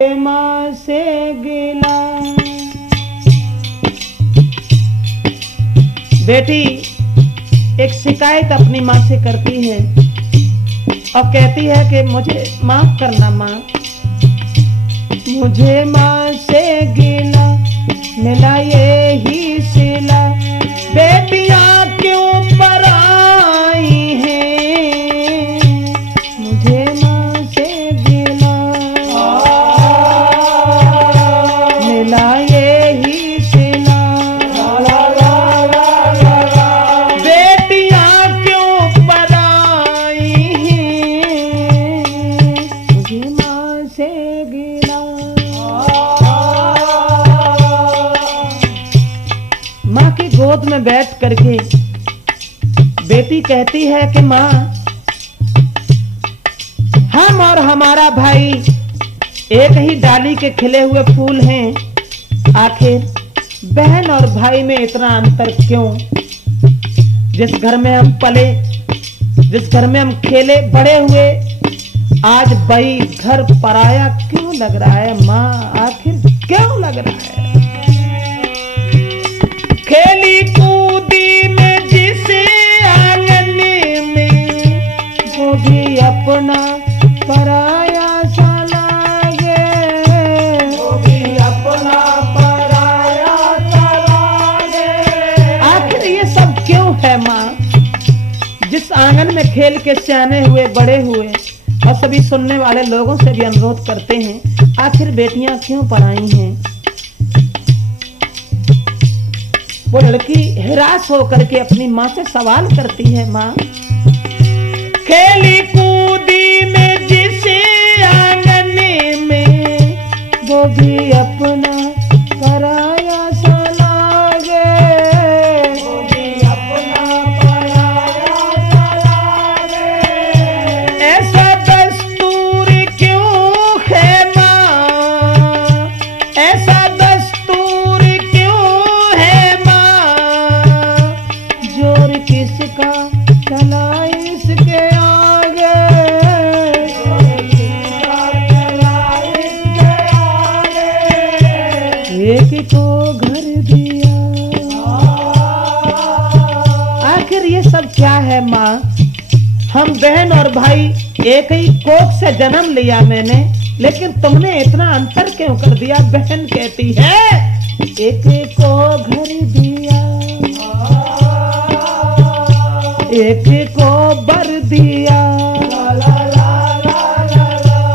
माँ से गिला। बेटी एक शिकायत अपनी माँ से करती है और कहती है कि मुझे माफ करना माँ, मुझे माँ से गिला मिला ये ही सिला, बेटियां क्यों पर आई हैं, मुझे माँ से गिला मिला ये ही सिला, बेटियां क्यों पर आई हैं, मुझे माँ से गिला। माँ की गोद में बैठ करके बेटी कहती है कि माँ, हम और हमारा भाई एक ही डाली के खिले हुए फूल हैं, आखिर बहन और भाई में इतना अंतर क्यों? जिस घर में हम पले, जिस घर में हम खेले बड़े हुए, आज भाई घर पराया क्यों लग रहा है माँ, आखिर क्यों लग रहा है? खेली कूदी में जिसे आंगन में, वो भी अपना पराया सा लागे, वो भी अपना पराया सा लागे। आखिर ये सब क्यों है माँ? जिस आंगन में खेल के सियाने हुए बड़े हुए, और सभी सुनने वाले लोगों से भी अनुरोध करते हैं, आखिर बेटियां क्यों पराई हैं? वो लड़की हिरास होकर के अपनी माँ से सवाल करती है, माँ खेली कूदी में जिसे आंगन में, वो भी अपना पराया सा लागे, वो भी अपना पराया सा लागे। ऐसा दस्तूर क्यों है माँ, ऐसा दस्तूर क्यों है माँ, जोर किसका चला इसके आगे, एक को घर दिया। आखिर ये सब क्या है माँ? हम बहन और भाई एक ही कोख से जन्म लिया मैंने, लेकिन तुमने इतना अंतर क्यों कर दिया? बहन कहती है एक को घर दिया, एक को बर दिया,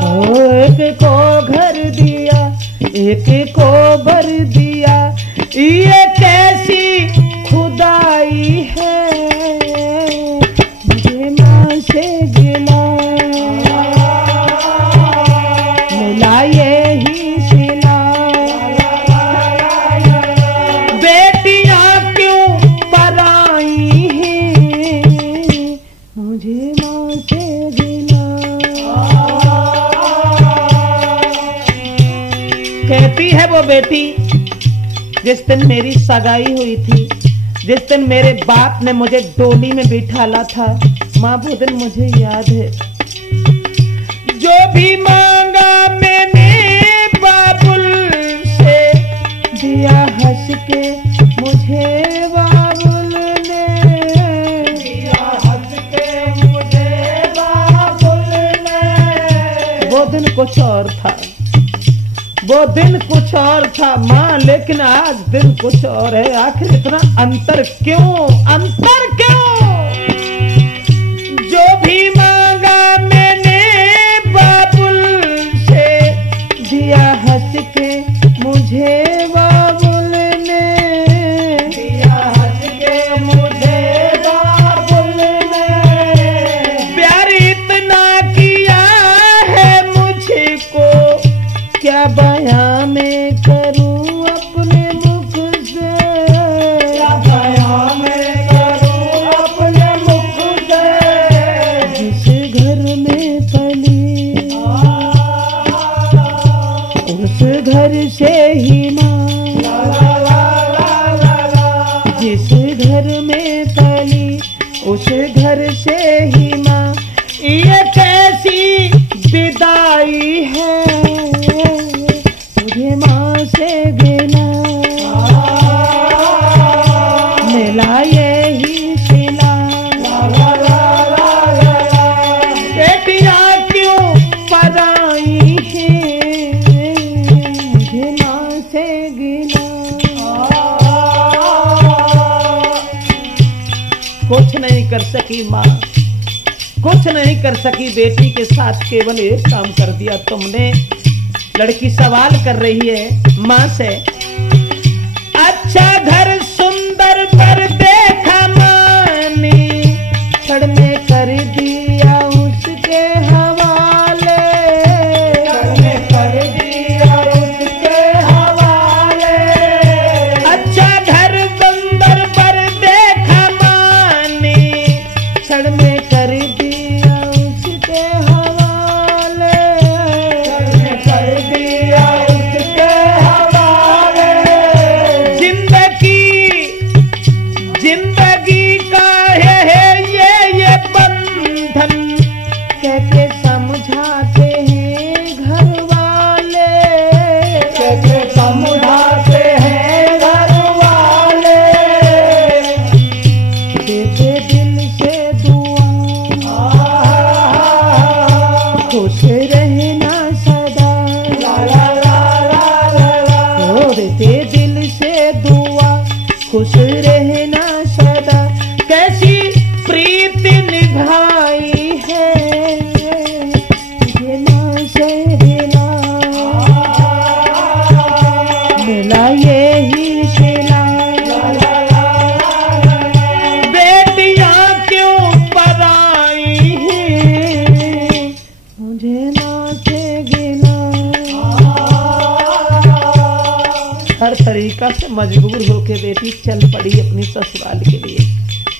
ओ एक को घर दिया, एक को बर दिया, ये कैसी खुदाई है, मुझे माँ से गिला मिला ये ही सिला, बेटियां क्यों पर आई हैं, मुझे माँ से गिला। कहती है वो बेटी, जिस दिन मेरी सगाई हुई थी, जिस दिन मेरे बाप ने मुझे डोली में बिठाला था माँ, वो दिन मुझे याद है। जो भी मांगा मैंने बाबुल से, दिया हंस के मुझे बाबुल ने, दिया हंस के मुझे बाबुल ने। वो दिन कुछ और था, वो दिन कुछ और था माँ, लेकिन आज दिन कुछ और है। आखिर इतना अंतर क्यों, अंतर क्यों? जो भी मांगा मैंने बाबुल से, दिया हंस के मुझे बाबुल ने, दिया हंस के मुझे बाबुल ने। प्यार इतना किया है मुझको, क्या बयां में करूं अपने मुख से, क्या बयां में करूं अपने मुख से। जिस घर में पली उस घर से ही माँ, जिस घर में पली उस घर से ही माँ, ये कैसी विदाई है। सकी माँ, कुछ नहीं कर सकी बेटी के साथ, केवल एक काम कर दिया तुमने। लड़की सवाल कर रही है माँ से, अच्छा घर सुंदर पर देखा मानी, क्षण में कर दिया उसके हवाले, क्षण में कर दिया उसके हवाले। अच्छा घर सुंदर पर देखा मानी, क्षण में कर दिया उसके हवाले, क्षण में कर दिया उसके हवाले। जिंदगी का है ये बंधन, कैसे समझाते हैं घर वाले, कैसे समझाते हैं घर वाले। देते दिल से दुआ, खुश रहना सदा, ला ला ला ला, देते दिल से दुआ, खुश रहना सदा। कैसी प्रीति निभाई है ये ना से हिला, मिला ये ही सिला। बेटियां क्यों पराई हैं मुझे ना से गिला। हर तरीका से मजबूर होके बेटी चल पड़ी अपनी ससुराल के लिए।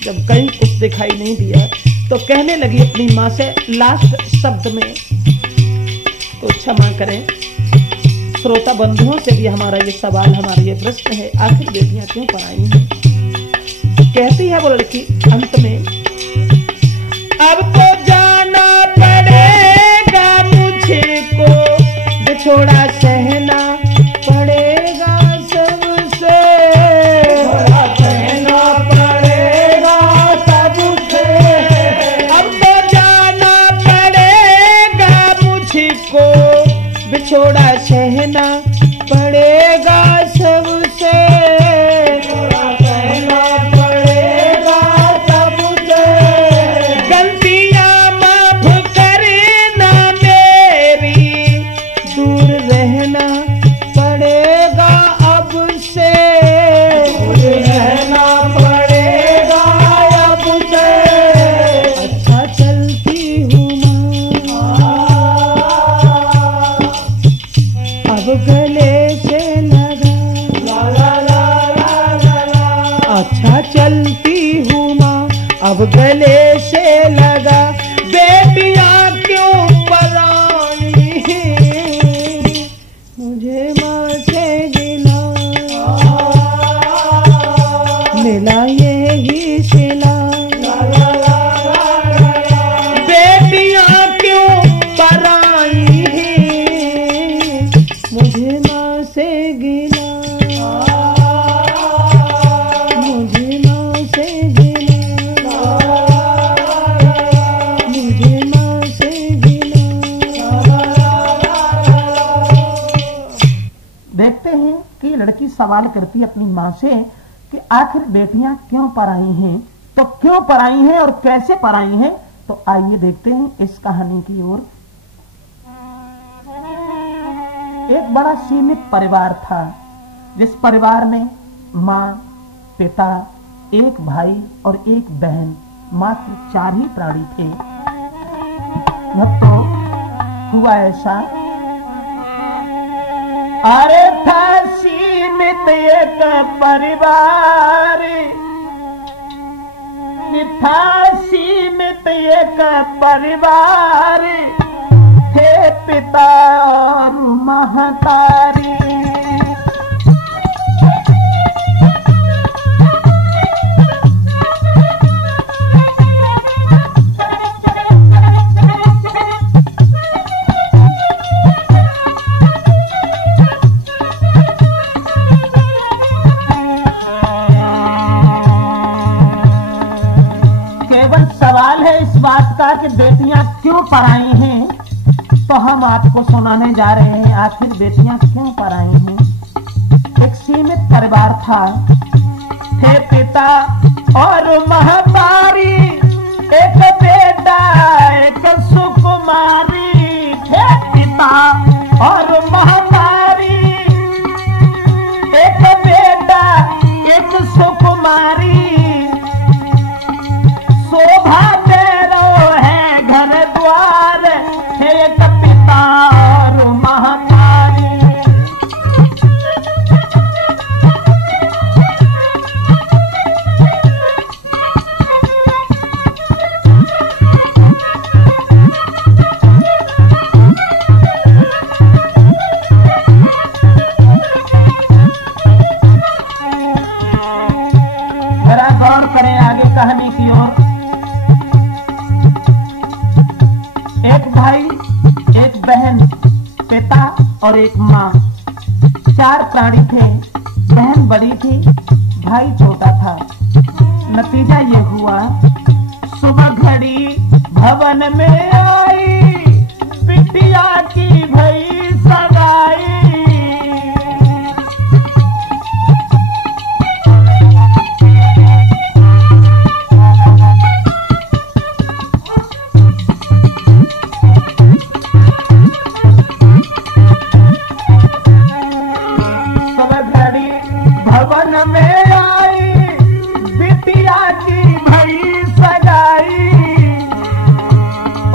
जब कहीं कुछ दिखाई नहीं दिया तो कहने लगी अपनी माँ से लास्ट शब्द में, तो क्षमा करें श्रोता बंधुओं से भी हमारा ये सवाल, हमारा ये प्रश्न है, आखिर बेटियां क्यों पराई हैं। कहती है वो लड़की अंत में, अब तो जाना पड़ेगा मुझको, बिछोड़ा सहना पड़ेगा सबसे, सहना पड़ेगा सबसे। अब तो जाना पड़ेगा मुझको, बिछोड़ा सहना पड़ेगा सबसे, सहना पड़ेगा सबसे। गलतियां माफ करना मेरी, दूर रहना पड़ेगा अब से, दूर रहना पड़ेगा अब से। अच्छा चलती हूँ अब गले से लगा, ला ला ला ला ला। अच्छा चलती हूँ माँ अब गले से लगा। बेटियां क्यों पराई हैं मुझे माँ से गिला, मिला ये ही सिला। बेटियां क्यों पराई हैं मुझे माँ से गिला, मुझे माँ से गिला, मुझे माँ से गिला। देखते हैं कि लड़की सवाल करती है अपनी माँ से कि आखिर बेटियां क्यों पराई हैं, तो क्यों पराई हैं और कैसे पराई हैं। तो आइए देखते हैं इस कहानी की ओर। एक बड़ा सीमित परिवार था, जिस परिवार में माँ, पिता, एक भाई और एक बहन, मात्र 4 ही प्राणी थे। यह तो हुआ ऐसा, अरे था सीमित एक परिवार, था सीमित एक परिवार, थे पिता और महतारी। सवाल है इस बात का कि बेटियां क्यों पराई हैं, तो हम आपको सुनाने जा रहे हैं आखिर बेटियां क्यों पराई हैं। एक सीमित परिवार था, थे पिता और महतारी, एक बेटा एक सुकुमारी थे पिता और महामारी। एक बेटा एक सुकुमारी शोभा तेरो है घर द्वार है एक पिता और महामारी। जरा गौर करें आगे कहानी की ओर। एक भाई एक बहन पिता और एक माँ 4 प्राणी थे। बहन बड़ी थी भाई छोटा था। नतीजा ये हुआ सुबह घड़ी भवन में आई बिटिया की भई सगाई। भवन में आई बिटिया की भई सगाई।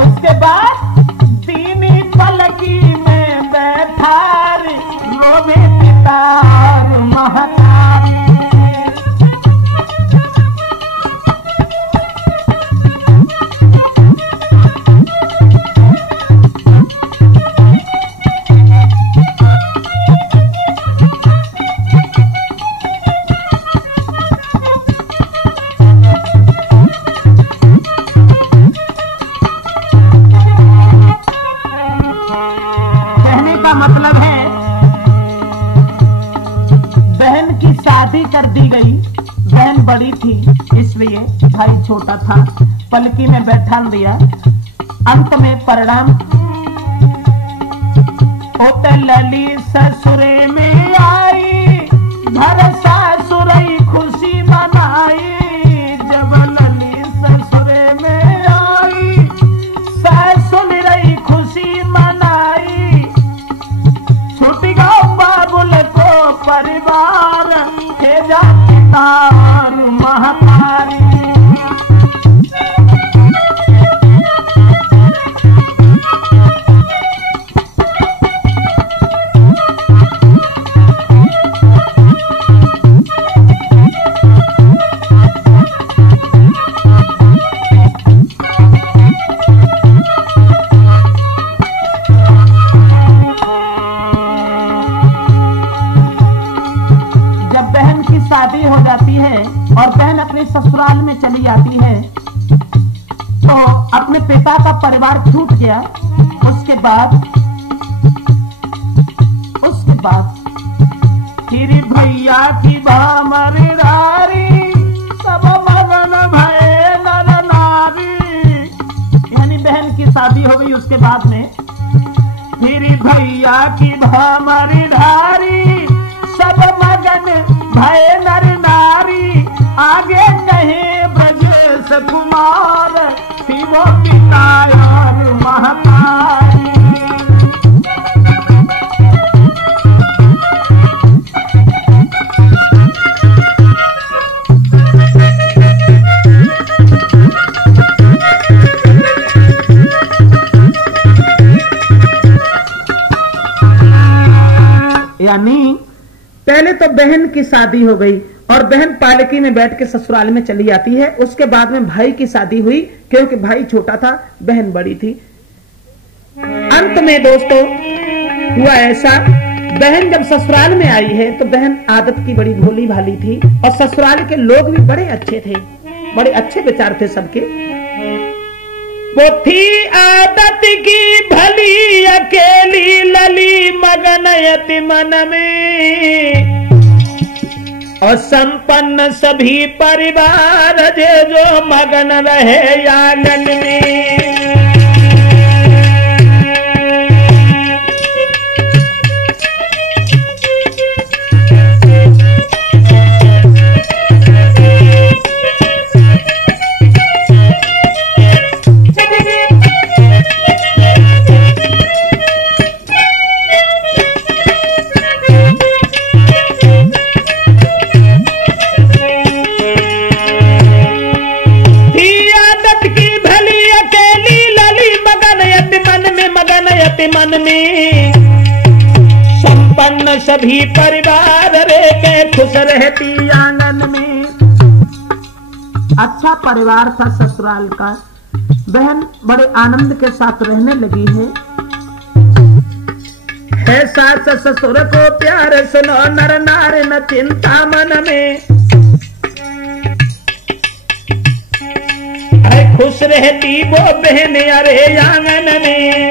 उसके बाद दीनी पलकी में बैठा रोवे पिता और महतारी। मतलब है बहन की शादी कर दी गई। बहन बड़ी थी इसलिए भाई छोटा था। पलकी में बैठा दिया। अंत में परिणाम होते लली ससुरे में आई घर सासुरई खुशी मनाई। जब लली ससुरे में आई सासुरई खुशी मनाई। छूटी गो बाबुल को परिवार थे जा पिता और महामारी। शादी हो जाती है और बहन अपने ससुराल में चली जाती है तो अपने पिता का परिवार छूट गया। उसके बाद फिर भैया की भामरी सब मगन भये नर नारी। यानी बहन की शादी हो गई। उसके बाद में फिर भैया की भामरी सब मगन भय नर नारी। आगे कहे ब्रजेश कुमार शिवो पिता और महामारी। यानी पहले तो बहन की शादी हो गई और बहन पालकी में बैठ के ससुराल में चली जाती है। उसके बाद में भाई की शादी हुई क्योंकि भाई छोटा था बहन बड़ी थी। अंत में दोस्तों हुआ ऐसा, बहन जब ससुराल में आई है तो बहन आदत की बड़ी भोली भाली थी और ससुराल के लोग भी बड़े अच्छे थे, बड़े अच्छे विचार थे सबके। वो थी आदत की भली अकेली लली मगन यति मन में और संपन्न सभी परिवार जो मगन रहे आंगन में। प्रसन्न सभी परिवार रे के खुश रहती आंगन में। अच्छा परिवार था ससुराल का। बहन बड़े आनंद के साथ रहने लगी है सास ससुर को प्यार सुनो नर नार न चिंता मन में। खुश रहती वो बहन अरे आंगन में।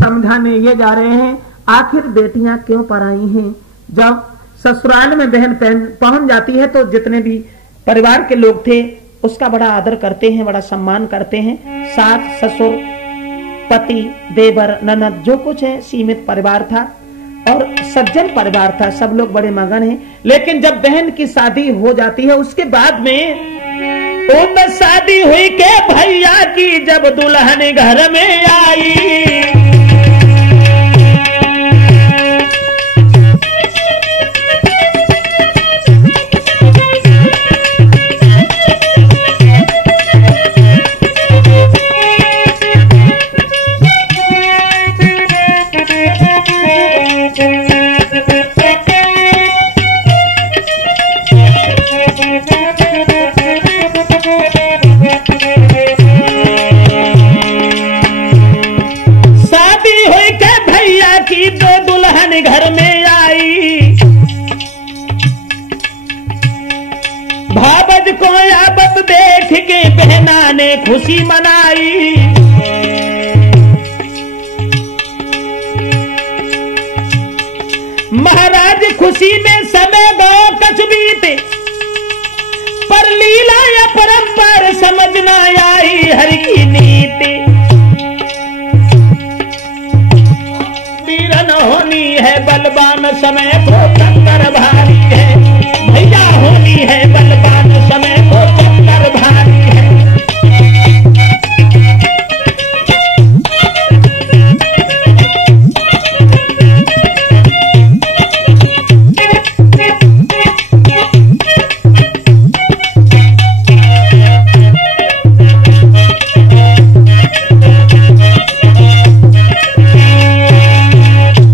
समझाने ये जा रहे हैं आखिर बेटियां क्यों पराई हैं। जब ससुराल में बहन पहुंच जाती है तो जितने भी परिवार के लोग थे उसका बड़ा आदर करते हैं, बड़ा सम्मान करते हैं। सास ससुर पति देवर ननद जो कुछ है सीमित परिवार था और सज्जन परिवार था, सब लोग बड़े मगन हैं। लेकिन जब बहन की शादी हो जाती है उसके बाद में तो शादी हुई के भैया की जब दुल्हन घर में आई। घर में आई भावज को आबत देख के बहना ने खुशी मनाई। महाराज खुशी में समय गो कछ बीते पर लीला या परंपर समझ न आई हर की नीति। होनी है बलवान समय को चक्कर भारी है भैया होनी है बलवान समय को चक्कर भारी है।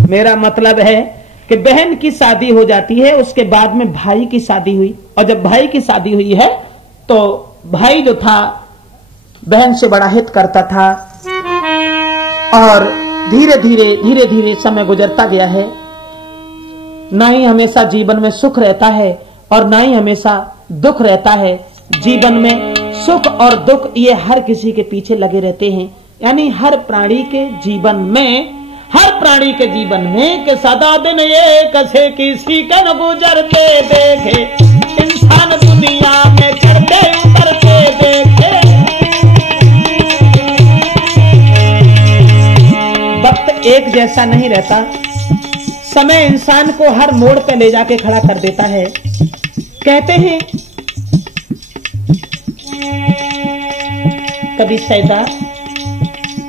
मेरा मतलब है कि बहन की शादी हो जाती है उसके बाद में भाई की शादी हुई और जब भाई की शादी हुई है तो भाई जो था बहन से बड़ा हित करता था और धीरे धीरे समय गुजरता गया है। ना ही हमेशा जीवन में सुख रहता है और ना ही हमेशा दुख रहता है। जीवन में सुख और दुख ये हर किसी के पीछे लगे रहते हैं। यानी हर प्राणी के जीवन में कि सदा दिन ये कसे किसी का न गुजरते देखे इंसान दुनिया में चढ़ते उतरते देखे। वक्त एक जैसा नहीं रहता। समय इंसान को हर मोड़ पे ले जाके खड़ा कर देता है। कहते हैं कभी सैदा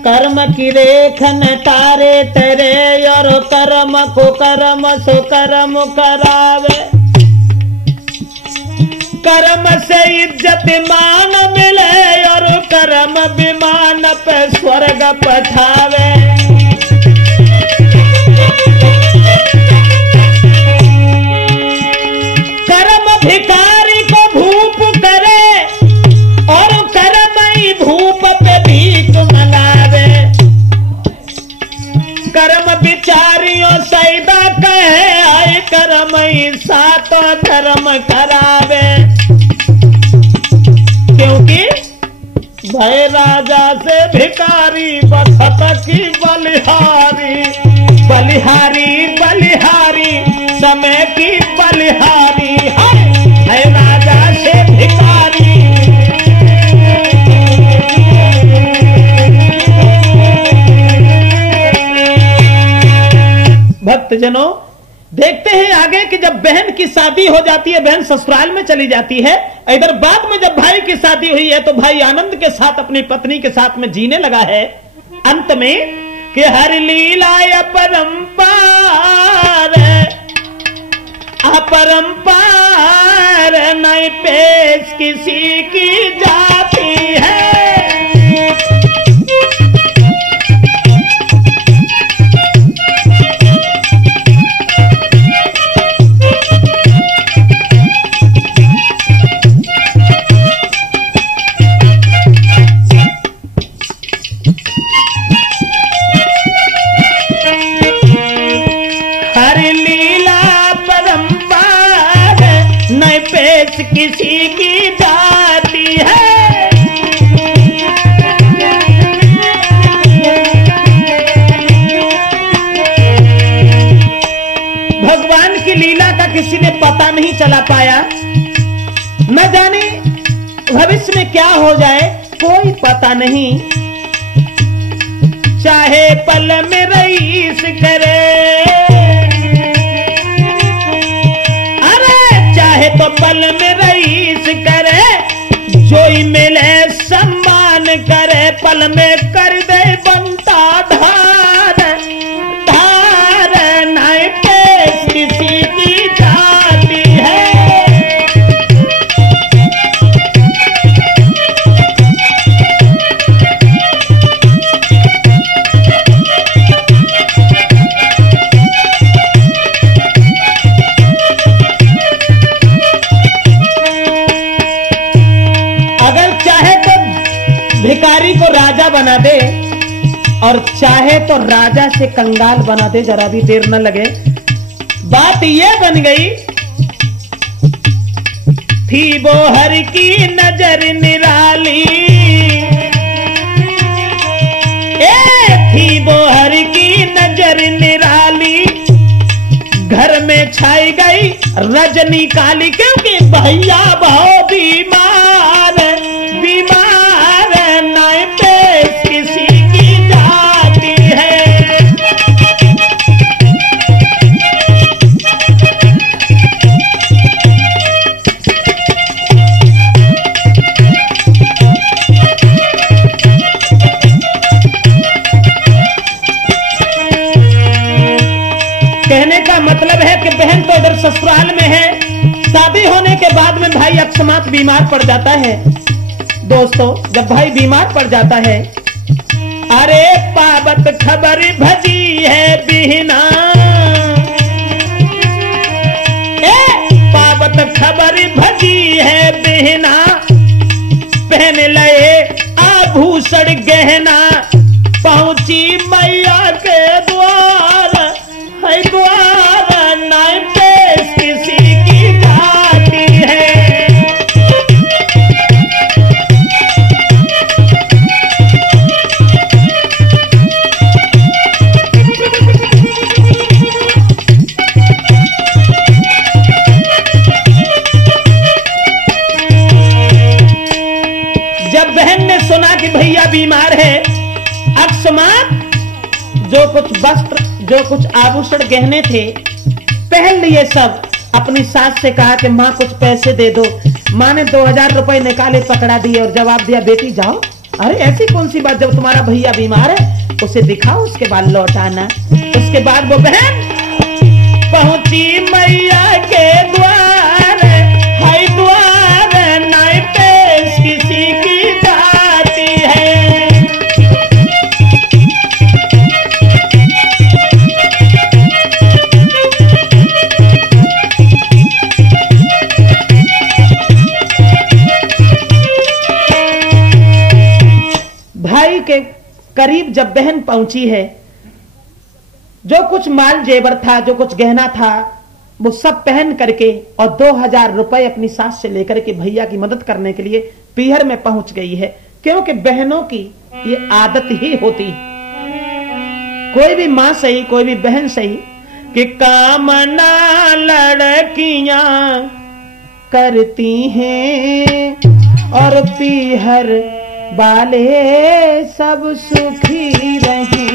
कर्म की रेखन तारे तेरे और कर्म को कर्म सो कर्म करावे। कर्म से इज्जत मान मिले और कर्म विमान पे स्वर्ग पठावे। कर्म भिखारी को भूप करे और कर्म ही भूप पे भीख मनावे। कर्म बिचारियों सैदा कहे आए कर्म ही सात धर्म करावे। क्योंकि भय राजा से भिखारी बखत की बलिहारी बलिहारी बलिहारी समय की बलिहारी है राजा से भिखारी। भक्तजनों देखते हैं आगे कि जब बहन की शादी हो जाती है बहन ससुराल में चली जाती है। इधर बाद में जब भाई की शादी हुई है तो भाई आनंद के साथ अपनी पत्नी के साथ में जीने लगा है। अंत में कि हर लीला अपरंपार नहीं पेश किसी की जाती है। पाया। न जाने भविष्य में क्या हो जाए, कोई पता नहीं। चाहे पल में रईस करे, अरे चाहे तो पल में रईस करे, जोई मिले सम्मान करे, पल में कर दे बनता धार धार, नाई पे किसी की जाती है। भिखारी को राजा बना दे और चाहे तो राजा से कंगाल बना दे, जरा भी देर न लगे। बात ये बन गई, थी वो हर की नजर निराली, थी वो हर की नजर निराली, घर में छाई गई रजनी काली, क्योंकि भैया बहुत बीमार बीमार, नाई पे किसी की जाती है। कहने का मतलब है कि बहन तो इधर ससुराल में है, शादी होने के बाद में भाई अकस्मात बीमार पड़ जाता है। दोस्तों, जब भाई बीमार पड़ जाता है, अरे पावत खबर भजी है बिहना, पावत खबर भजी है बिहना, पहन लए आभूषण गहना, पहुंची मैया के द्वार, है द्वार, नाई पे किसी की जाती है। जब बहन ने सुना कि भैया बीमार है, अकस्मात जो कुछ वस्त्र, जो कुछ आभूषण गहने थे पहन लिए सब, अपनी सास से कहा कि माँ कुछ पैसे दे दो। माँ ने 2000 रुपए निकाले, पकड़ा दिए और जवाब दिया, बेटी जाओ, अरे ऐसी कौन सी बात, जब तुम्हारा भैया बीमार है उसे दिखाओ, उसके बाद लौट आना। उसके बाद वो बहन पहुंची मैया के द्वार, हाय द्वार, नाई पे किसी की जाती है। भाई के करीब जब बहन पहुंची है, जो कुछ माल जेवर था, जो कुछ गहना था, वो सब पहन करके और 2000 रुपए अपनी सास से लेकर के भैया की मदद करने के लिए पीहर में पहुंच गई है। क्योंकि बहनों की ये आदत ही होती, कोई भी मां सही, कोई भी बहन सही, कि कामना लड़कियां करती हैं और पीहर वाले सब सुखी रहें।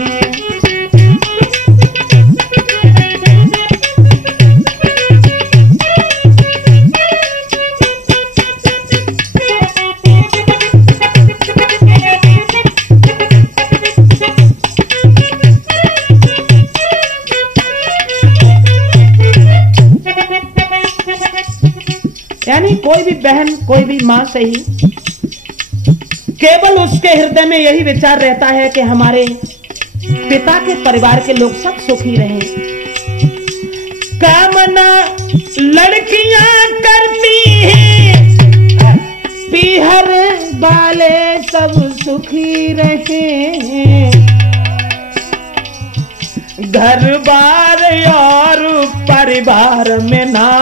यानी कोई भी बहन, कोई भी मां सही, केवल उसके हृदय में यही विचार रहता है कि हमारे पिता के परिवार के लोग सब सुखी रहें। कामना लड़कियां करती हैं, पीहर वाले सब सुखी रहें। घर बार और परिवार में ना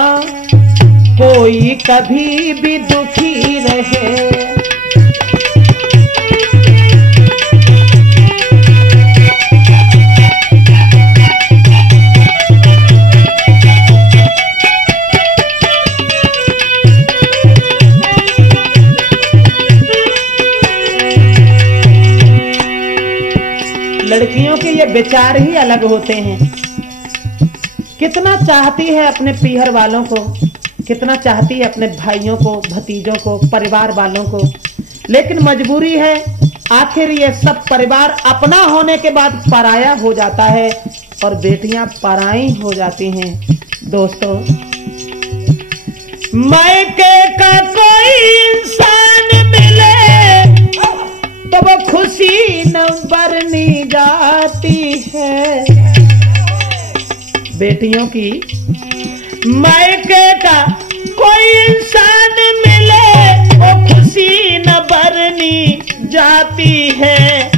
कोई कभी भी दुखी रहे। लड़कियों के ये विचार ही अलग होते हैं। कितना चाहती है अपने पीहर वालों को, कितना चाहती है अपने भाइयों को, भतीजों को, परिवार वालों को, लेकिन मजबूरी है। आखिर ये सब परिवार अपना होने के बाद पराया हो जाता है और बेटियां पराई हो जाती हैं। दोस्तों, मायके का कोई इंसान मिले तो वो खुशी न बरनी जाती है। बेटियों की मायके का कोई इंसान मिले वो खुशी न बरनी जाती है।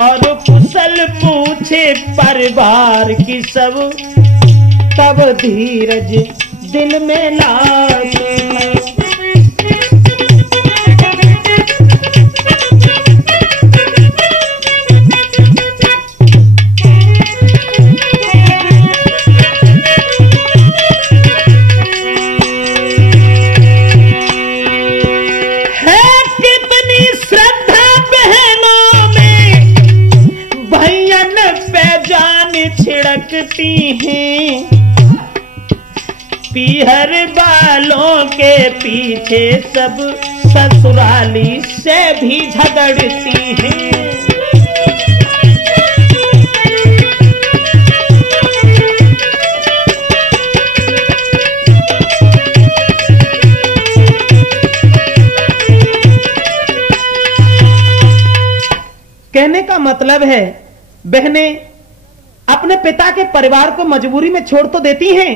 और कुशल पूछे परिवार की सब, तब धीरज दिल में लाए। छिड़कती हैं पीहर बालों के पीछे सब ससुराली से भी झगड़ती हैं। कहने का मतलब है बहनें अपने पिता के परिवार को मजबूरी में छोड़ तो देती हैं,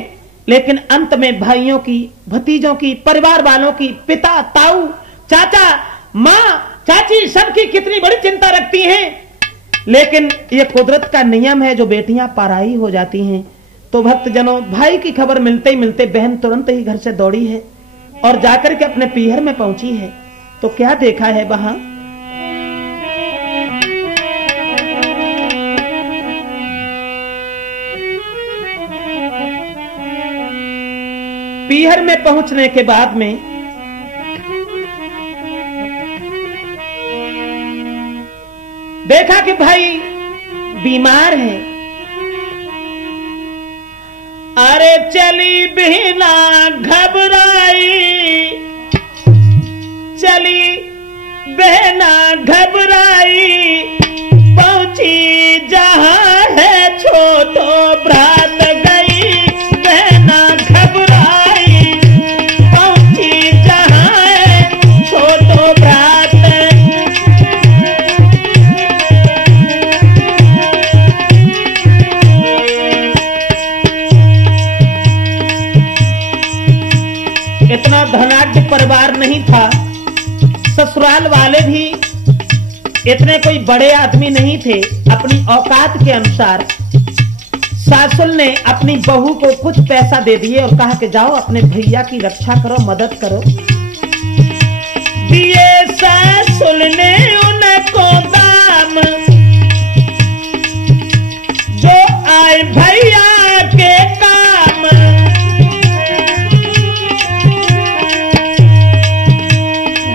लेकिन अंत में भाइयों की, भतीजों की, परिवार वालों की, पिता, ताऊ, चाचा, माँ, चाची, सबकी कितनी बड़ी चिंता रखती हैं। लेकिन ये कुदरत का नियम है, जो बेटियां पराई हो जाती हैं। तो भक्तजनों, भाई की खबर मिलते ही मिलते बहन तुरंत ही घर से दौड़ी है और जाकर के अपने पीहर में पहुंची है। तो क्या देखा है वहां? पीहर में पहुंचने के बाद में देखा कि भाई बीमार है। अरे चली बिना घबराई, चली बहना घबराई, पहुंची जहां है छोटो भ्रात गई, बहना घबराई, पहुंची जहां है छोटो भ्रात। इतना धनाढ्य परिवार नहीं था, ससुराल वाले भी इतने कोई बड़े आदमी नहीं थे। अपनी औकात के अनुसार सासुल ने अपनी बहू को कुछ पैसा दे दिए और कहा कि जाओ अपने भैया की रक्षा करो, मदद करो। दिए सासुल ने उनको दाम, जो आए भैया के काम।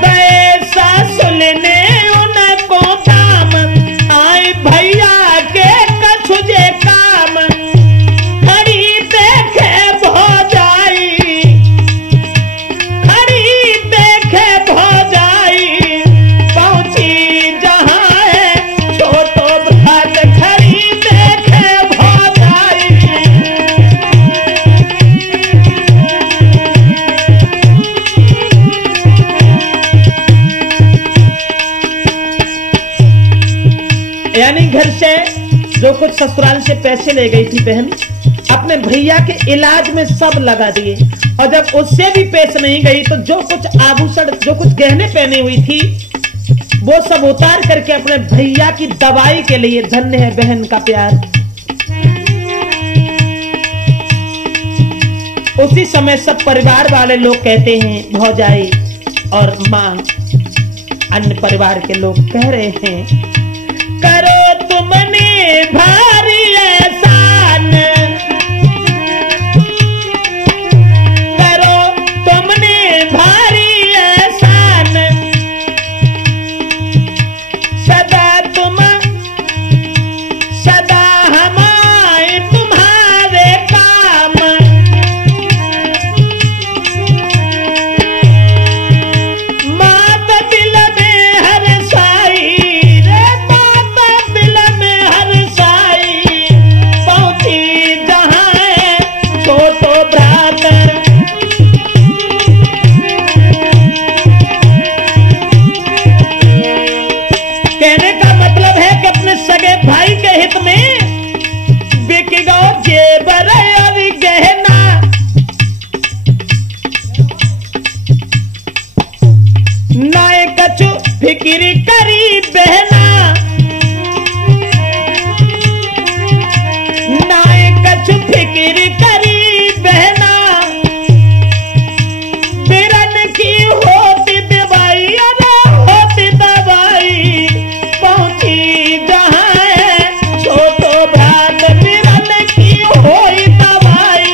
गए सासुल ने उनको दाम, आए भैया के कछुजे काम। खड़ी देखे भौजाई, खड़ी देखे भौजाई, पहुंची जहां है छोटो भ्रात। खड़ी देखे भौजाई, यानी घर से जो कुछ ससुराल से पैसे ले गई थी बहन, अपने भैया के इलाज में सब लगा दिए। और जब उससे भी पैसे नहीं गई तो जो कुछ आभूषण, जो कुछ गहने पहनी हुई थी, वो सब उतार करके अपने भैया की दवाई के लिए। धन्य है बहन का प्यार। उसी समय सब परिवार वाले लोग कहते हैं, भौजाई और माँ, अन्य परिवार के लोग कह रहे हैं, करो तुमने भारी एहसान, करो तुमने भारी एहसान, सदा तुम कहने का मतलब है कि अपने सगे भाई के हित में बिक गो जेबर और गहना। नाए कछु फिक्र करी बहना, नाए कछु फिक्र करी बहना। बिरन की होती दवाई, अरे होती दवाई पहुंची जहां है छोटो भाग। बिरन की होई दवाई।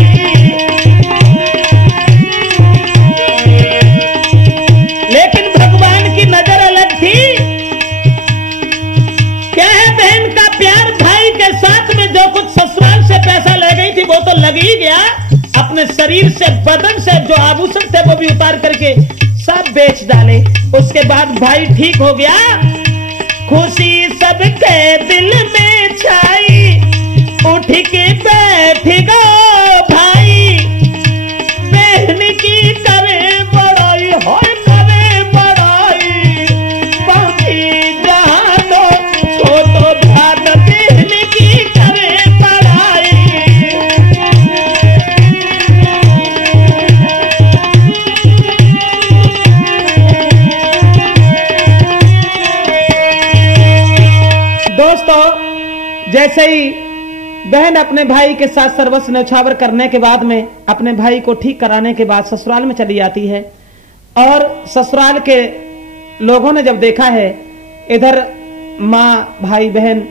लेकिन भगवान की नजर अलग थी। क्या है, बहन का प्यार भाई के साथ में जो कुछ ससुराल से पैसा ले गई थी वो तो लग ही गया। अपने शरीर से, बदन से जो आभूषण थे वो भी उतार करके सब बेच डाले। उसके बाद भाई ठीक हो गया। खुशी सबके दिल में छाई, उठ के बैठ गो भाई। बहन की करे बड़ाई, हो करे बड़ाई पहुंची जहां तो छोटो भाग। बहन की करे बड़ाई। दोस्तों, जैसे ही बहन अपने भाई के साथ सर्वस्व न्यौछावर करने के बाद में अपने भाई को ठीक कराने के बाद ससुराल में चली जाती है। और ससुराल के लोगों ने जब देखा है, इधर माँ भाई बहन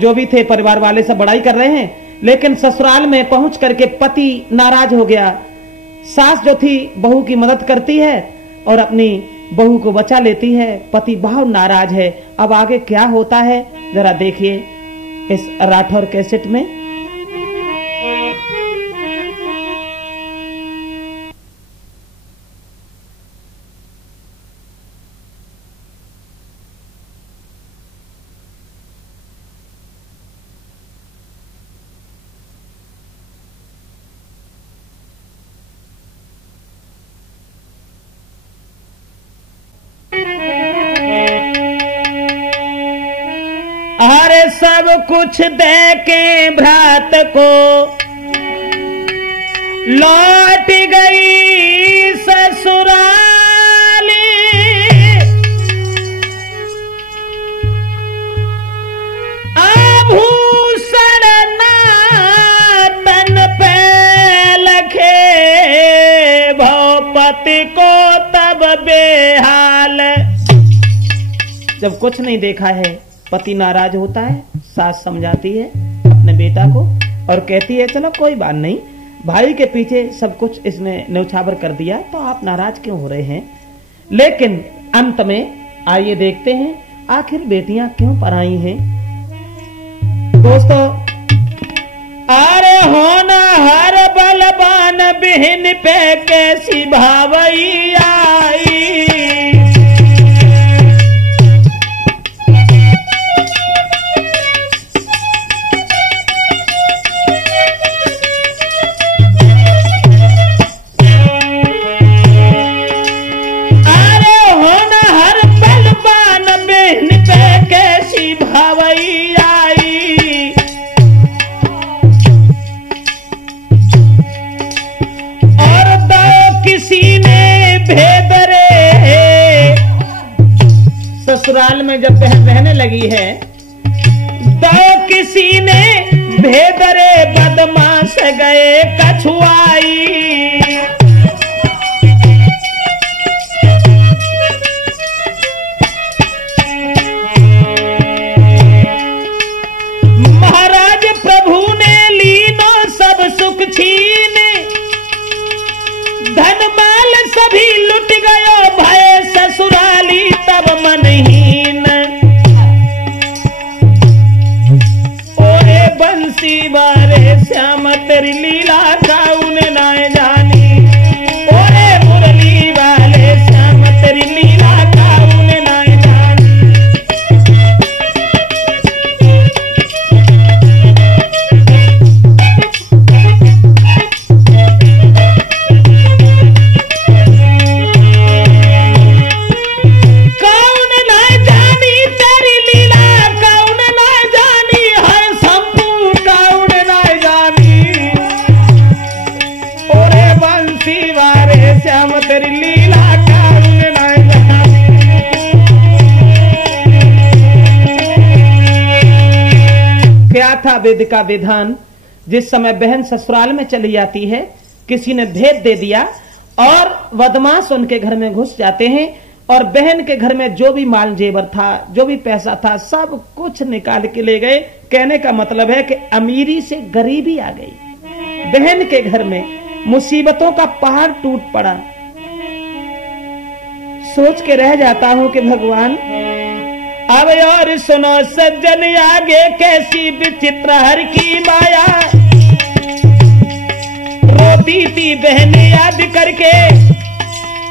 जो भी थे परिवार वाले सब बड़ाई कर रहे हैं, लेकिन ससुराल में पहुंच करके पति नाराज हो गया। सास जो थी बहू की मदद करती है और अपनी बहू को बचा लेती है। पति बहुत नाराज है। अब आगे क्या होता है जरा देखिए इस राठौर कैसेट में। अरे सब कुछ दे के भ्रात को लौट गई ससुराली। आभूषण ना तन पे लखे, भवपति को तब बेहाल। जब कुछ नहीं देखा है, पति नाराज होता है। सास समझाती है अपने बेटा को और कहती है चलो कोई बात नहीं, भाई के पीछे सब कुछ इसने न्यौछावर कर दिया तो आप नाराज क्यों हो रहे हैं। लेकिन अंत में आइए देखते हैं आखिर बेटियां क्यों पराई हैं। दोस्तों, अरे होना हर बलवान बहन पे कैसी भावई आई। ससुराल में जब बहन रहने लगी है, दो किसी ने भेदरे बदमाश गए कछुआई। महाराज प्रभु ने लीनो सब सुख छीन, धन माल सभी लुट गयो भय ससुराली तब मनहीन। ओए बंसी बारे श्याम तेरी लीला का उन्हें नाय था वेद का विधान। जिस समय बहन ससुराल में चली आती है, किसी ने भेद दे दिया और बदमाश उनके घर में घुस जाते हैं और बहन के घर में जो भी माल जेवर था, जो भी पैसा था, सब कुछ निकाल के ले गए। कहने का मतलब है कि अमीरी से गरीबी आ गई। बहन के घर में मुसीबतों का पहाड़ टूट पड़ा। सोच के रह जाता हूं कि भगवान, अब और सुनो सज्जन आगे कैसी विचित्र हर की माया। रोती थी बहन याद करके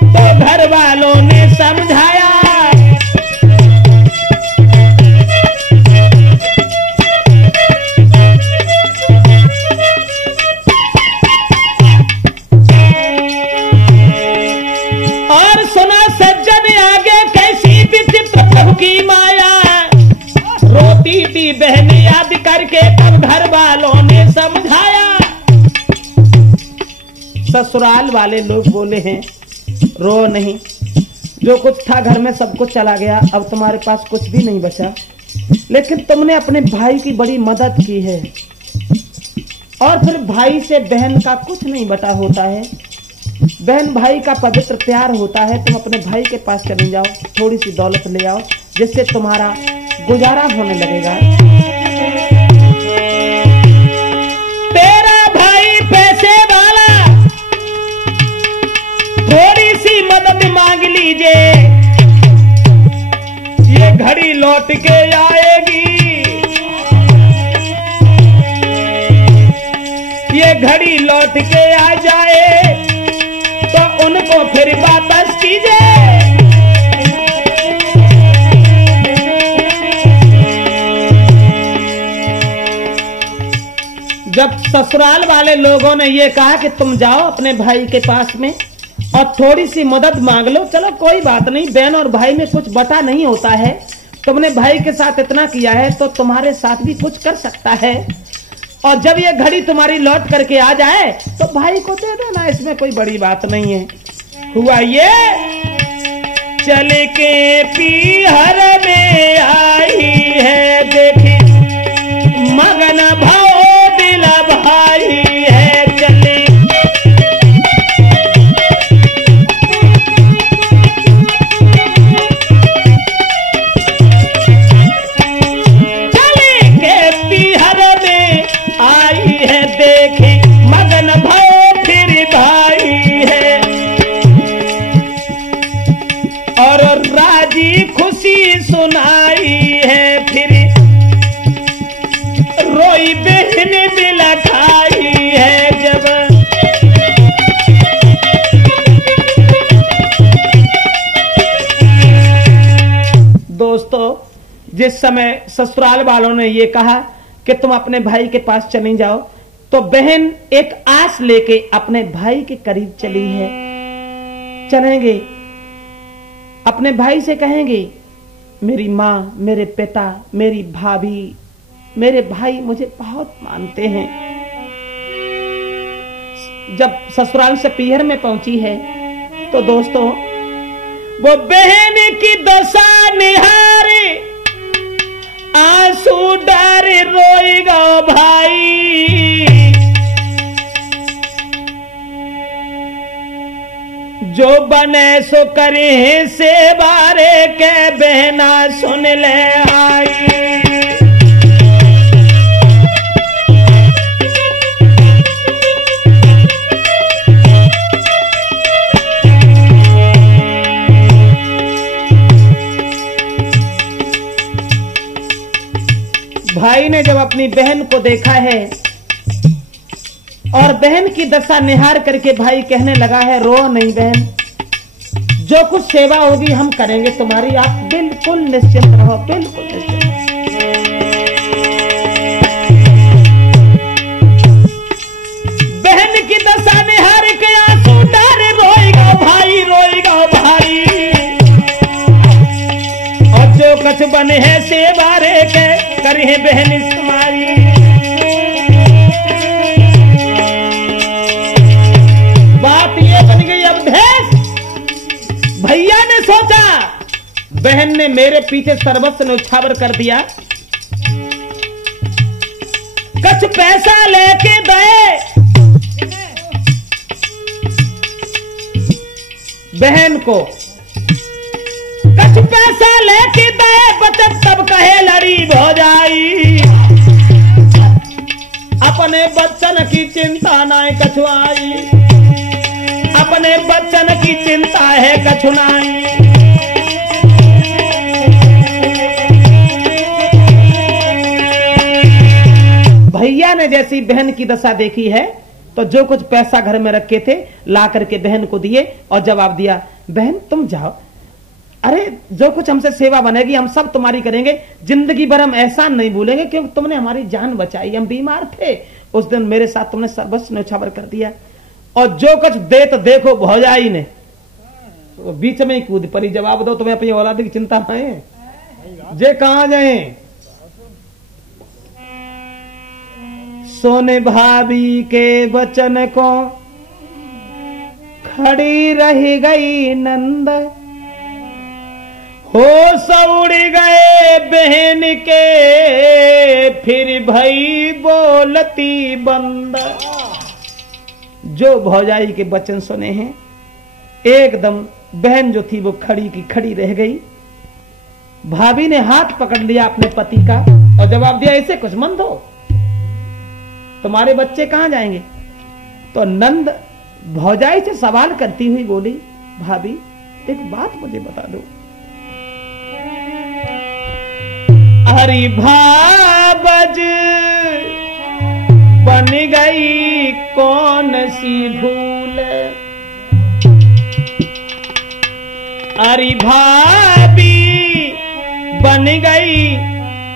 तो घर वालों ने समझाया। और सुना सज्जन आगे कैसी विचित्र प्रभु की माया। रोती थी बहन याद करके तब घर वालों ने समझाया। ससुराल वाले लोग बोले हैं, रो नहीं, जो कुछ था घर में सब कुछ चला गया, अब तुम्हारे पास कुछ भी नहीं बचा। लेकिन तुमने अपने भाई की बड़ी मदद की है और फिर भाई से बहन का कुछ नहीं बटा होता है। बहन भाई का पवित्र प्यार होता है। तुम अपने भाई के पास चले जाओ, थोड़ी सी दौलत ले आओ, जिससे तुम्हारा गुजारा होने लगेगा। तेरा भाई पैसे वाला, थोड़ी सी मदद मांग लीजिए, ये घड़ी लौट के आएगी, ये घड़ी लौट के आ जाए तो उनको फिर वापस कीजिए। जब ससुराल वाले लोगों ने ये कहा कि तुम जाओ अपने भाई के पास में और थोड़ी सी मदद मांग लो, चलो कोई बात नहीं, बहन और भाई में कुछ बटा नहीं होता है, तुमने भाई के साथ इतना किया है तो तुम्हारे साथ भी कुछ कर सकता है, और जब ये घड़ी तुम्हारी लौट करके आ जाए तो भाई को दे देना, इसमें कोई बड़ी बात नहीं है। हुआ ये, चल के पीहर में आई है देखी मगन भाव दिल भाई है। चले सुनाई है, फिर रोई बहन दिल खाई है। जब दोस्तों, जिस समय ससुराल वालों ने ये कहा कि तुम अपने भाई के पास चली जाओ, तो बहन एक आस लेके अपने भाई के करीब चली है। चलेंगे, अपने भाई से कहेंगे, मेरी माँ, मेरे पिता, मेरी भाभी, मेरे भाई मुझे बहुत मानते हैं। जब ससुराल से पीहर में पहुंची है तो दोस्तों, वो बहन की दशा निहारे आंसू डारे रोएगा भाई। जो बने सो करे से बारे के बहना सुन ले आई। भाई ने जब अपनी बहन को देखा है और बहन की दशा निहार करके भाई कहने लगा है, रो नहीं बहन, जो कुछ सेवा होगी हम करेंगे तुम्हारी, आप बिल्कुल निश्चिंत रहो, बिल्कुल निश्चिंत। बहन की दशा निहार के आंसू डारे रोएगा भाई, रोएगा भाई। और जो कछ बने है सेवा रे के करे बहन तुम्हारी। भैया ने सोचा बहन ने मेरे पीछे सर्वस्व न्यौछावर कर दिया, कुछ पैसा लेके दे बहन को, कुछ पैसा लेके दे बचत तब कहे लड़ी भौजाई, अपने बच्चन की चिंता ना कछुआई, अपने बच्चन की चिंता है कछुनाई। भैया ने जैसी बहन की दशा देखी है तो जो कुछ पैसा घर में रखे थे ला करके बहन को दिए और जवाब दिया, बहन तुम जाओ, अरे जो कुछ हमसे सेवा बनेगी हम सब तुम्हारी करेंगे, जिंदगी भर हम एहसान नहीं भूलेंगे क्योंकि तुमने हमारी जान बचाई, हम बीमार थे उस दिन मेरे साथ तुमने सर्वस्व न्यौछावर कर दिया। और जो कुछ दे तो देखो भौजाई ने तो बीच में ही कूद पड़ी, जवाब दो तुम्हें अपनी औलाद की चिंता ना है, जे कहां जाए। सोने भाभी के वचन को खड़ी रह गई नंद, होश उड़ गए बहन के फिर भई बोलती बंद। जो भौजाई के वचन सुने हैं एकदम बहन जो थी वो खड़ी की खड़ी रह गई। भाभी ने हाथ पकड़ लिया अपने पति का और जवाब दिया, ऐसे कुछ मत हो, तुम्हारे बच्चे कहां जाएंगे। तो नंद भौजाई से सवाल करती हुई बोली, भाभी एक बात मुझे बता दो, हरी भाबज बन गई कौन सी भूल, अरे भाभी बन गई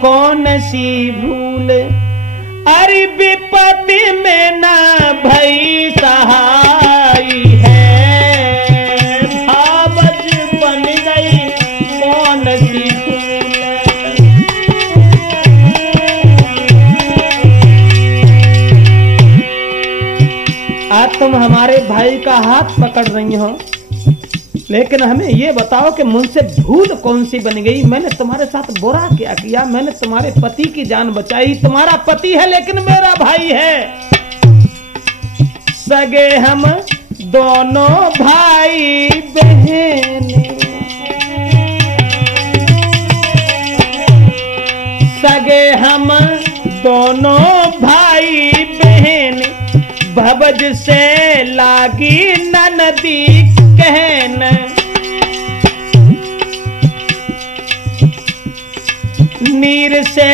कौन सी भूल, अरे विपत्ति में ना भई सहाय है, भाबज बन गई कौन सी भूल। आज तुम हमारे भाई का हाथ पकड़ रही हो, लेकिन हमें ये बताओ कि मुझसे भूल कौन सी बन गई, मैंने तुम्हारे साथ बुरा क्या किया, मैंने तुम्हारे पति की जान बचाई, तुम्हारा पति है लेकिन मेरा भाई है, सगे हम दोनों भाई बहन, सगे हम दोनों भाई बहन, भवज से लागी ननदी कहन, नीर से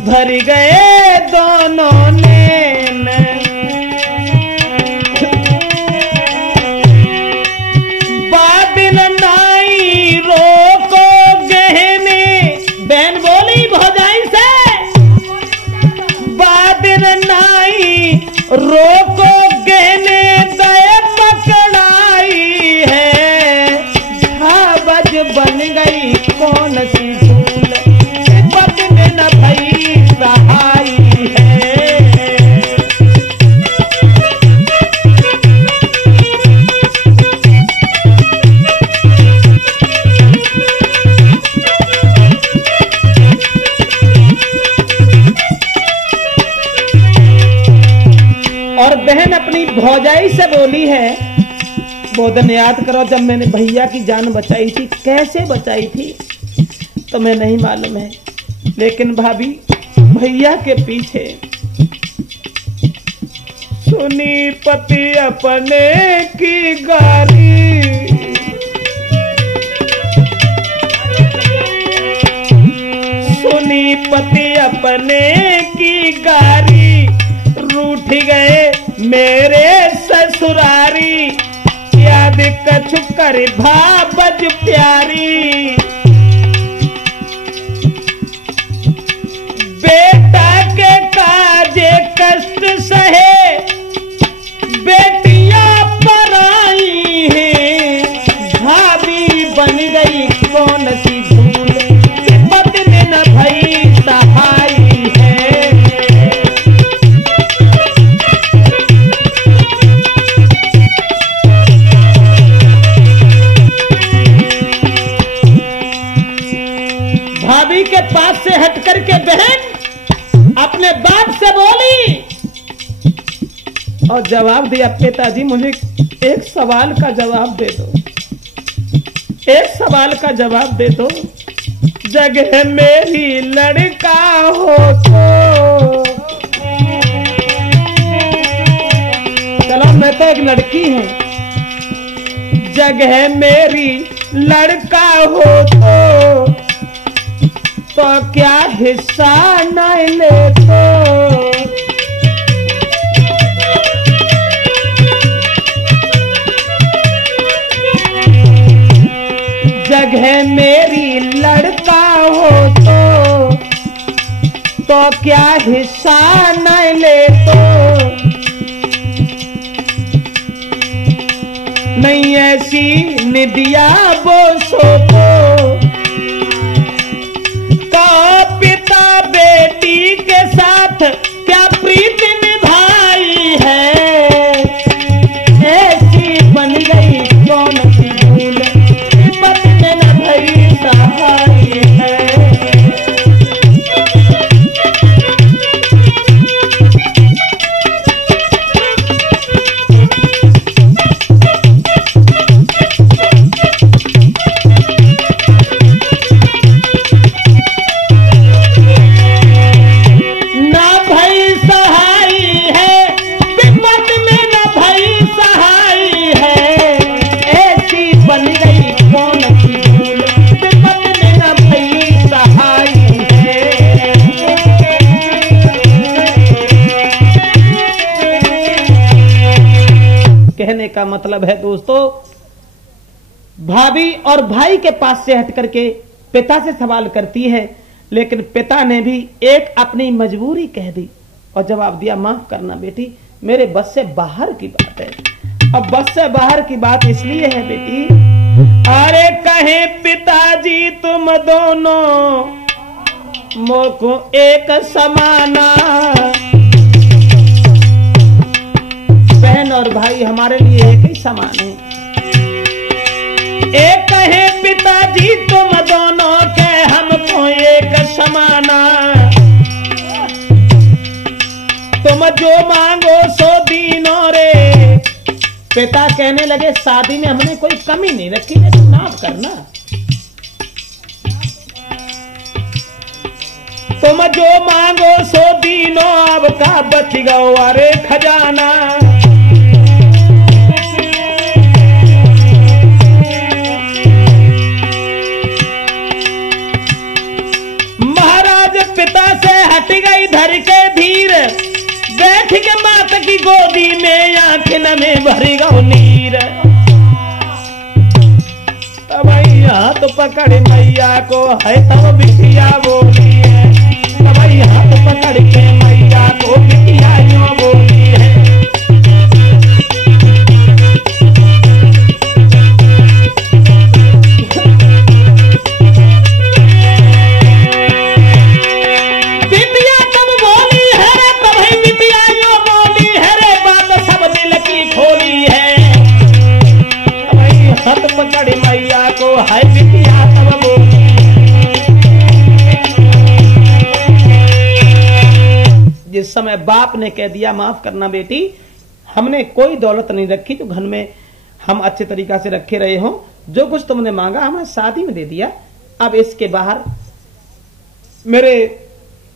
भर गए दोनों नैन, बादल नाई रोको गहने, बहन बोली भौजाई से, बादल नाई रोको गहने दए पकड़ाई है, भाबज बन गई कौन सी भूल, बदन न भई सहाय है। और बहन अपनी भौजाई से बोली है, वो दिन याद करो जब मैंने भैया की जान बचाई थी, कैसे बचाई थी तुम्हें नहीं मालूम है, लेकिन भाभी भैया के पीछे सुनी पति अपने की गारी, सुनी पति अपने की गारी, रूठ गए मेरे ससुरारी, याद कछु कर भाबज प्यारी, बेटा के काजे कष्ट सहे, बेटियां पराई है, भाभी बन गई कौन सी भूल, बदन न भई सहाय है। भाभी के पास से हट करके बहन अपने बाप से बोली और जवाब दिया, पिताजी मुझे एक सवाल का जवाब दे दो, एक सवाल का जवाब दे दो। जगह मेरी लड़का हो तो, चलो मैं तो एक लड़की हूं, जगह मेरी लड़का हो तो क्या हिस्सा नहीं ले तो। जगह मेरी लड़का हो तो क्या हिस्सा नहीं ले तो। नहीं ऐसी निदिया बोसो तो पिता बेटी के साथ क्या प्रीति निभाई है। ऐसी बन गई कौन सी भूल, विपत में न भई सहाय है। कहने का मतलब है दोस्तों, भाभी और भाई के पास से हट करके पिता से सवाल करती है, लेकिन पिता ने भी एक अपनी मजबूरी कह दी और जवाब दिया, माफ करना बेटी, मेरे बस से बाहर की बात है। अब बस से बाहर की बात इसलिए है बेटी, अरे कहे पिताजी तुम दोनों मोको एक समाना। बहन और भाई हमारे लिए एक ही समान है। एक कहे पिताजी तुम दोनों के हमको एक समाना। तुम जो मांगो सो दीनो रे। पिता कहने लगे, शादी में हमने कोई कमी नहीं रखी है, तो माफ करना। तुम जो मांगो सो दीनो, अब का बच गो अरे खजाना। महाराज पिता से हट गई धर के धीर, बैठ के मात की गोदी में आंखन में भरी गौ नीर। तब हाथ पकड़ मैया को है तब बिटिया बोली है। तब हाथ पकड़ के मैया को बिटिया यूं बोली है। बिटिया तब बोली है रे, तब ही बिटिया यूं बोली है रे, बात सब दिल की खोली है। हाथ पकड़ मैया को है बिटिया तब बोली। जिस समय बाप ने कह दिया, माफ करना बेटी, हमने कोई दौलत नहीं रखी, जो घर में हम अच्छे तरीका से रखे रहे हो, जो कुछ तुमने मांगा हमने शादी में दे दिया। अब इसके बाहर मेरे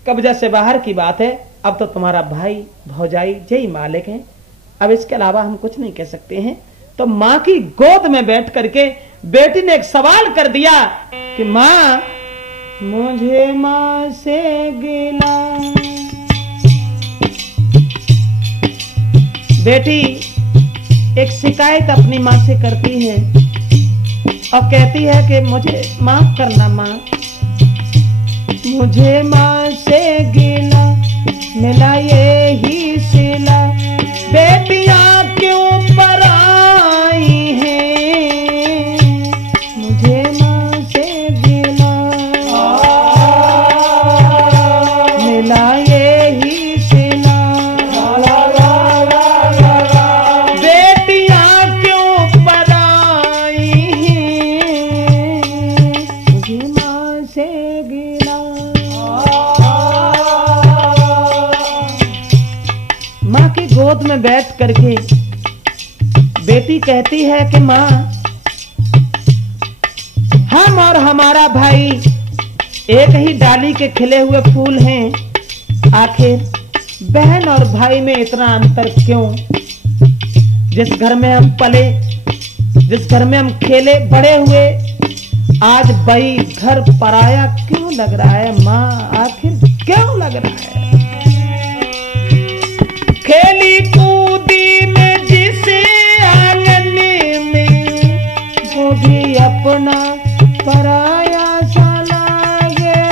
कब्जा से बाहर की बात है। अब तो तुम्हारा भाई भौजाई जय मालिक हैं, अब इसके अलावा हम कुछ नहीं कह सकते हैं। तो मां की गोद में बैठ करके बेटी ने एक सवाल कर दिया कि मां, मुझे मां से गिला। बेटी एक शिकायत अपनी मां से करती है और कहती है कि मुझे माफ करना मां, मुझे मां से गिला मिला ये ही सिला। बेटियां क्यों पर आई हैं, मुझे मां से गिला मिला ये ही सिला। बेटियां क्यों पर आई हैं, मुझे मां से गिला। गोद में बैठ करके बेटी कहती है कि माँ, हम और हमारा भाई एक ही डाली के खिले हुए फूल हैं। आखिर बहन और भाई में इतना अंतर क्यों? जिस घर में हम पले, जिस घर में हम खेले बड़े हुए, आज भाई घर पराया क्यों लग रहा है माँ? आखिर क्यों लग रहा है? खेली कूदी में जिसे आंगन में, वो भी अपना पराया सा लागे,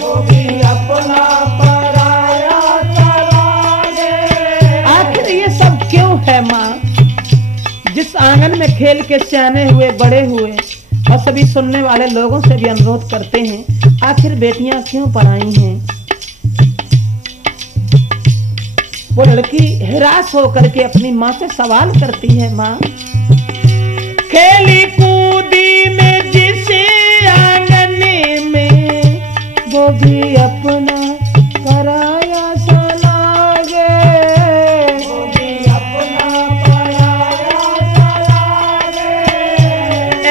वो भी अपना पराया सा लागे। आखिर ये सब क्यों है माँ? जिस आंगन में खेल के सियाने हुए बड़े हुए, और सभी सुनने वाले लोगों से भी अनुरोध करते हैं, आखिर बेटियां क्यों पराई हैं? वो लड़की हिरास होकर के अपनी माँ से सवाल करती है, माँ खेली कूदी में जिसे आंगन में, वो भी अपना पराया सा लागे, वो भी अपना पराया सा लागे।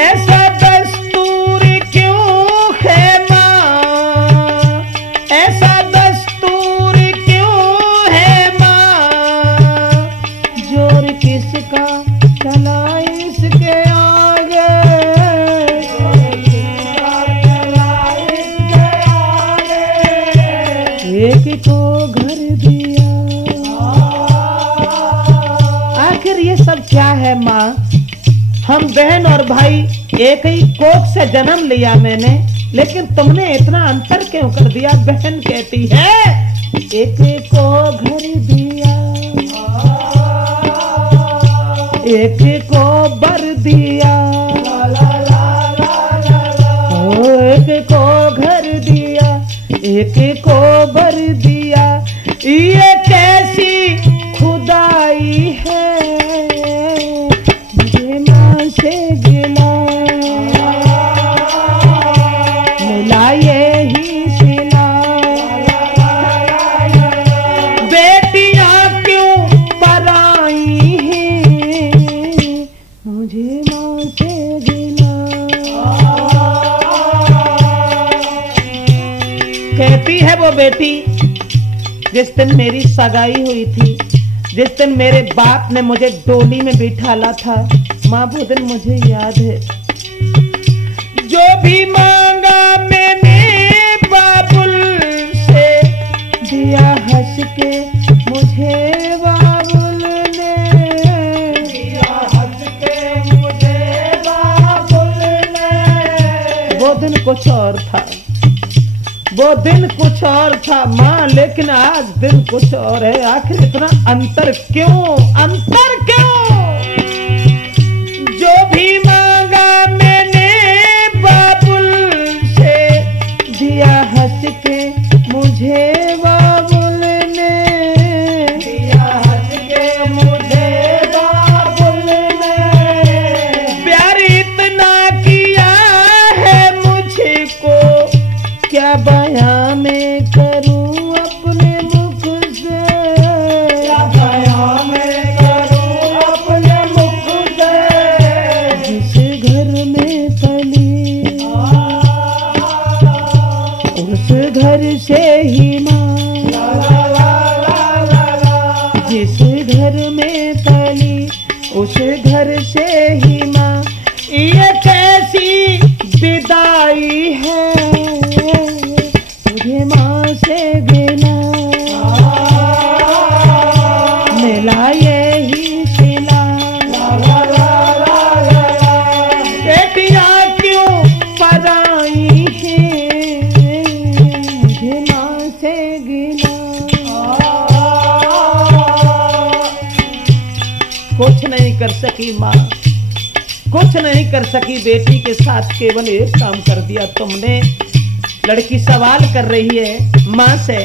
ऐसा दस्तूर क्यों है माँ? ऐसा दस्तूर क्यों है माँ? जोर किसका चला इसके आगे, एक को घर दिया। आखिर ये सब क्या है माँ? हम बहन और भाई एक ही कोख से जन्म लिया मैंने, लेकिन तुमने इतना अंतर क्यों कर दिया? बहन कहती है एक को घर दिया, एक को बर दिया, ओ एक को घर दिया, एक को बर दिया। ये कैसी खुदाई है, मुझे माँ से गिला मिला यही सिला। बेटियां क्यों पराई हैं, मुझे माँ से गिला। कहती है वो बेटी, जिस दिन मेरी सगाई हुई थी, जिस दिन मेरे बाप ने मुझे डोली में बिठाला था माँ, वो दिन मुझे याद है। जो भी मांगा मैंने बाबुल से, दिया हंस के मुझे बाबुल ने, दिया हंस के मुझे बाबुल ने। वो दिन कुछ और था, वो दिन कुछ और था माँ, लेकिन आज दिन कुछ और है। आखिर इतना अंतर क्यों? अंतर क्यों? जो भी मांगा मैंने बाबुल से, दिया हंस के मुझे बाबुल ने, दिया हंस के मुझे बाबुल ने। प्यार इतना किया है मुझको, क्या बयां में करूं अपने मुख से, क्या बयां में करूं अपने मुख से। जिस घर में पली उस घर से ही माँ, जिस घर में पली उस घर से ही माँ। ये कैसी विदाई है, मुझे माँ से गिला मिला यही सिला। बेटियां क्यों पराई हैं, मुझे माँ से गिला। कुछ नहीं कर सकी माँ, कुछ नहीं कर सकी बेटी के साथ, केवल एक काम कर दिया तुमने। लड़की सवाल कर रही है माँ से,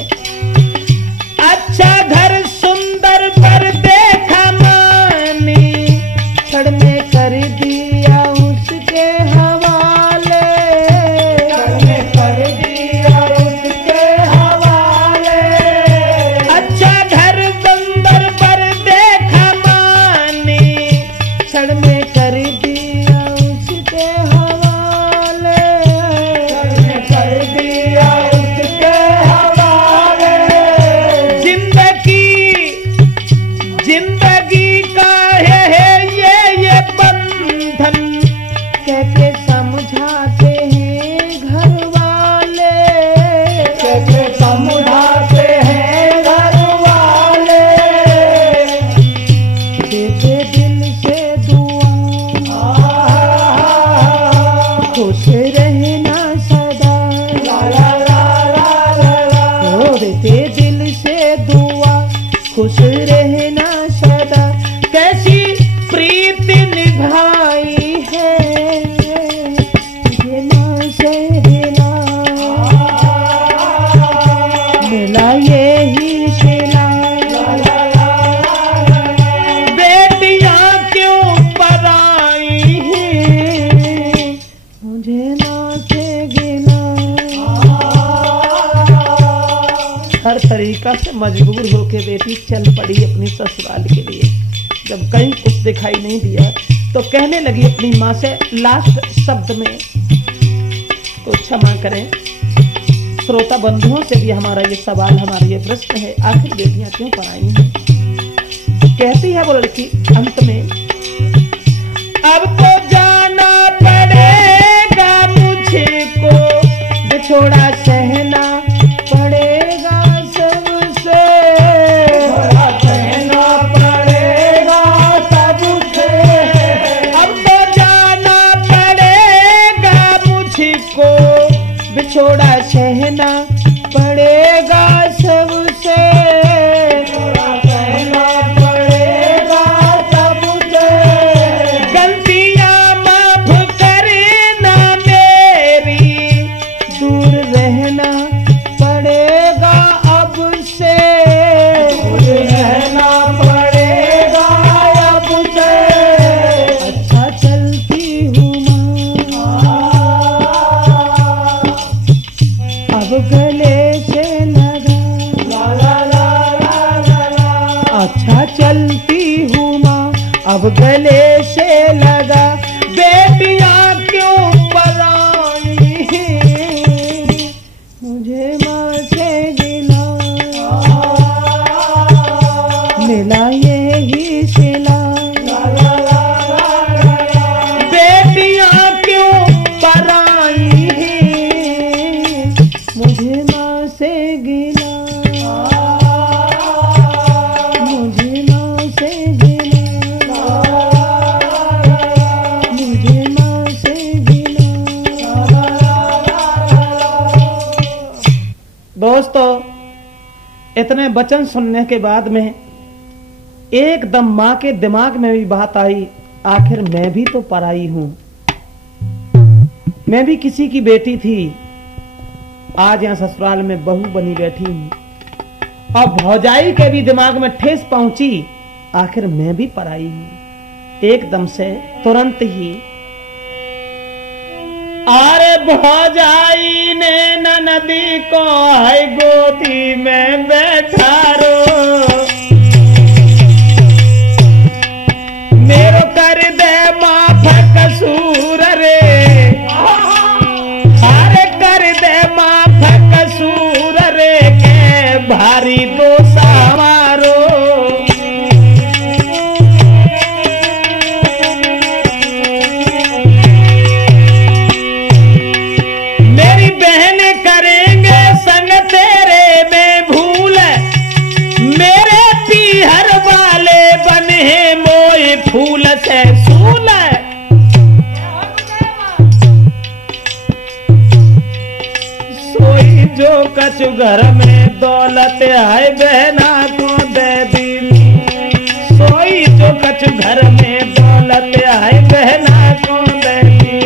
अच्छा घर सुंदर पर देखा माँ ने, क्षण में कर दिया उसके हवाले, क्षण में कर दिया उसके हवाले। अच्छा घर सुंदर हर तरीका से मजबूर होकर बेटी चल पड़ी अपनी ससुराल के लिए। जब कहीं कुछ दिखाई नहीं दिया तो कहने लगी अपनी माँ से लास्ट शब्द में, तो क्षमा करें श्रोता बंधुओं से भी हमारा ये सवाल, हमारा ये प्रश्न है, आखिर बेटियां क्यों पराई हैं? कहती है वो लड़की अंत में, अब तो जाना पड़ेगा मुझको, बिछोड़ा सहना पड़ेगा सबसे, सहना पड़ेगा सबसे, अब तो जाना पड़ेगा मुझको, बिछोड़ा सहना पड़ेगा सबसे, सहना पड़ेगा सबसे, गलतियां माफ करना मेरी, दूर रहना पड़ेगा अब से, दूर रहना पड़ेगा अब से, अच्छा चलती हूँ अब गले से लगा, ला ला ला ला ला, अच्छा चलती हूँ माँ अब गले से लगा, बेटियां क्यों पराई हैं, मुझे माँ से गिला, मिला यही सिला, बेटियां क्यों पराई हैं, मुझे माँ से गिला, मुझे माँ से गिला, मुझे माँ से गिला। दोस्तों, इतने वचन सुनने के बाद में एकदम माँ के दिमाग में भी बात आई, आखिर मैं भी तो पराई हूं, मैं भी किसी की बेटी थी, आज यहां ससुराल में बहू बनी बैठी हूं। अब भौजाई के भी दिमाग में ठेस पहुंची, आखिर मैं भी पराई हूं। एकदम से तुरंत ही अरे भौजाई ने ननदी को है गोदी में बैठा रो, मेरो कर दे माफ कसूर रे, अरे कर दे माफ कसूर रे, के भारी दोषा मारो, मेरी बहन करेंगे संग तेरे में भूल, मेरे पीहर वाले बने मोए फूल से सूल, सोई जो कछु घर में दौलत है बहना को दे दी, सोई जो कछु घर में दौलत है बहना को दे दी,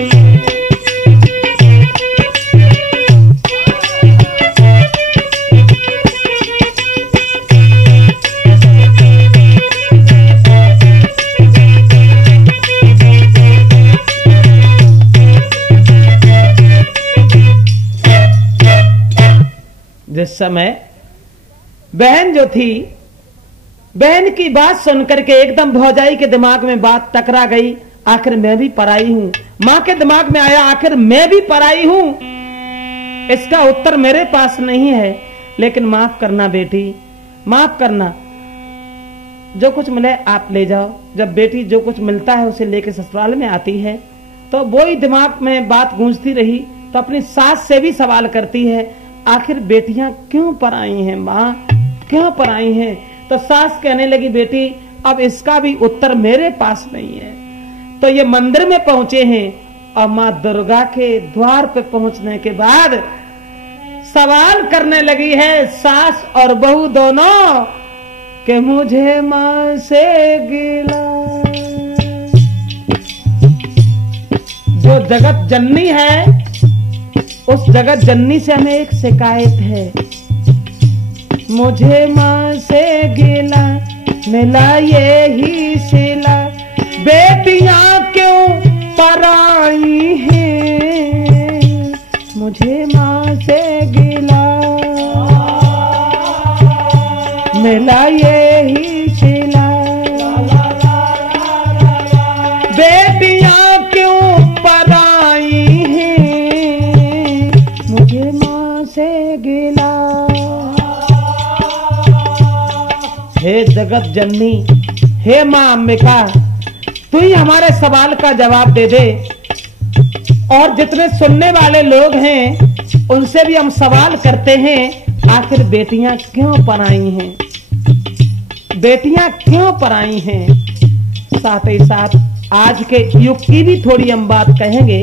जिस समय बहन जो थी, बहन की बात सुनकर के एकदम भौजाई के दिमाग में बात टकरा गई, आखिर मैं भी पराई हूं। मां के दिमाग में आया, आखिर मैं भी पराई हूं, इसका उत्तर मेरे पास नहीं है, लेकिन माफ करना बेटी, माफ करना, जो कुछ मिले आप ले जाओ। जब बेटी जो कुछ मिलता है उसे लेकर ससुराल में आती है तो वो ही दिमाग में बात गूंजती रही, तो अपनी सास से भी सवाल करती है, आखिर बेटियां क्यों पराई हैं माँ, क्यों पराई हैं? तो सास कहने लगी, बेटी अब इसका भी उत्तर मेरे पास नहीं है। तो ये मंदिर में पहुंचे हैं और माँ दुर्गा के द्वार पे पहुंचने के बाद सवाल करने लगी है सास और बहू दोनों कि मुझे माँ से गिला, जो जगत जननी है उस जगत जननी से हमें एक शिकायत है, मुझे माँ से गिला मिला ये ही सिला, बेटियां क्यों पराई हैं, मुझे माँ से गिला। मिला ये ही सिला। बेटियां क्यों पराई हैं, मुझे माँ से गिला। हे जगत जननी, हे माँ अंबिका, तू ही हमारे सवाल का जवाब दे दे। और जितने सुनने वाले लोग हैं उनसे भी हम सवाल करते हैं, आखिर बेटियां क्यों पराई हैं, बेटियां क्यों पराई हैं। साथ ही साथ आज के युग की भी थोड़ी हम बात कहेंगे।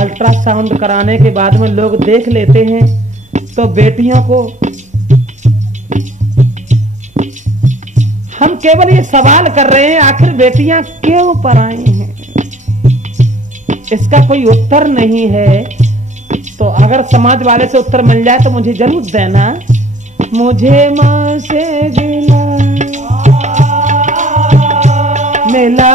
अल्ट्रासाउंड कराने के बाद में लोग देख लेते हैं तो बेटियों को हम केवल ये सवाल कर रहे हैं, आखिर बेटियां क्यों पराई हैं, इसका कोई उत्तर नहीं है। तो अगर समाज वाले से उत्तर मिल जाए तो मुझे जरूर देना। मुझे माँ से गिला, मिला